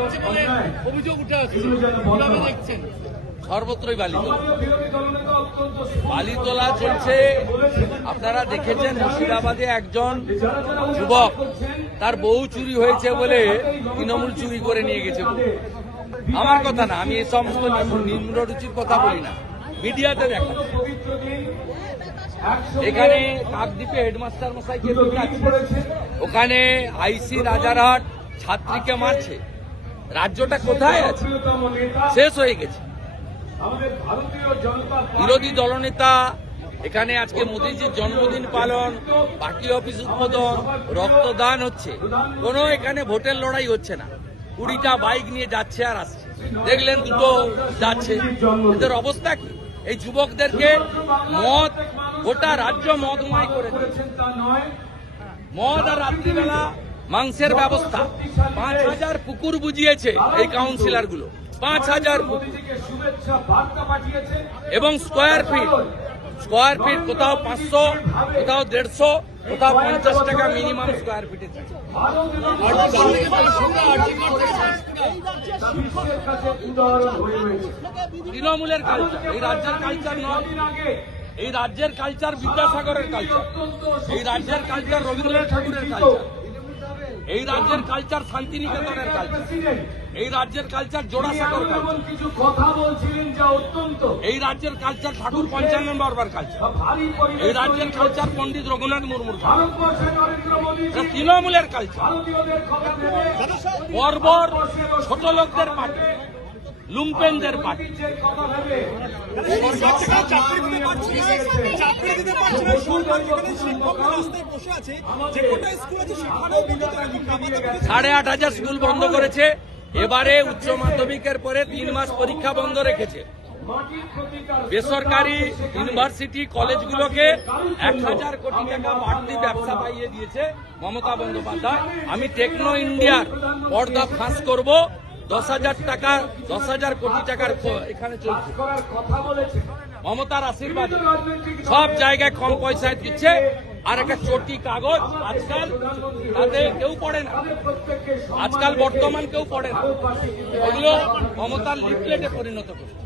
হচ্ছে বলে অভিযোগ উঠে আসছে, কিভাবে দেখছেন? সর্বত্রই বালি তোলা চলছে। আপনারা দেখেছেন মুর্শিদাবাদে একজন যুবক তার বউ চুরি হয়েছে বলে তৃণমূল চুরি করে নিয়ে গেছে। আমার কথা না, আমি এই সমস্ত নিম্নরুচির কথা বলি না, মিডিয়াতে দেখা। এখানে কাকদ্বীপে হেডমাস্টার মশাইকে ওখানে আইসি রাজারহাট ছাত্রীকে মারছে। রাজ্যটা কোথায় আছে? শেষ হয়ে গেছে। বিরোধী দলনেতা এখানে আজকে মোদীজির জন্মদিন পালন, পার্টি অফিস উদ্বোধন, রক্তদান হচ্ছে, কোনো এখানে ভোটের লড়াই হচ্ছে না। 20টা বাইক নিয়ে যাচ্ছে আর আসছে, দেখলেন দুটো যাচ্ছে। এদের অবস্থা কি? এই যুবকদেরকে মদ, গোটা রাজ্য মদময় করে দিয়েছে। মদ আর রাত্রিবেলা মাংসের ব্যবস্থা। 5000 পুকুর বুঝিয়েছে এই কাউন্সিলর গুলো, 5000 এবং স্কোয়ার ফিট কোথাও 500, কোথাও 150, কোথাও 50 টাকা মিনিমাম স্কোয়ার ফিটে। তৃণমূলের কালচার, এই রাজ্যের কালচার নয়। এই রাজ্যের কালচার বিদ্যাসাগরের কালচার, এই রাজ্যের কালচার রবীন্দ্রনাথ ঠাকুরের কালচার, এই রাজ্যের কালচার শান্তিনিকেতনের কালচার, এই রাজ্যের কালচার জোড়াসাগর কালচার, এই রাজ্যের কালচার ঠাকুর পঞ্চানন বর্মার কালচার, এই রাজ্যের কালচার পণ্ডিত রঘুনাথ মুর্মুর কালচার। তৃণমূলের কালচার বর্বর ছোট লোকদের পার্টি, লুম্পেনদের পার্টি। সাড়ে 8,000 স্কুল বন্ধ করেছে। এবারে উচ্চ মাধ্যমিকের পরে 3 মাস পরীক্ষা বন্ধ রেখেছে। বেসরকারি ইউনিভার্সিটি কলেজগুলোকে 1000 কোটি টাকা বাড়তি ব্যবসা পাইয়ে দিয়েছে মমতা বন্দ্যোপাধ্যায়। আমি টেকনো ইন্ডিয়ার পর্দা ফাঁস করব। 10,000 কোটি টাকার এখানে চলছে। মমতার আশীর্বাদ সব জায়গায় কম পয়সায় দিচ্ছে। আর একটা চটি কাগজ আজকাল তাতে কেউ পড়ে না, আজকাল বর্তমান কেউ পড়ে না, ওগুলো মমতার লিফলেটে পরিণত করছে।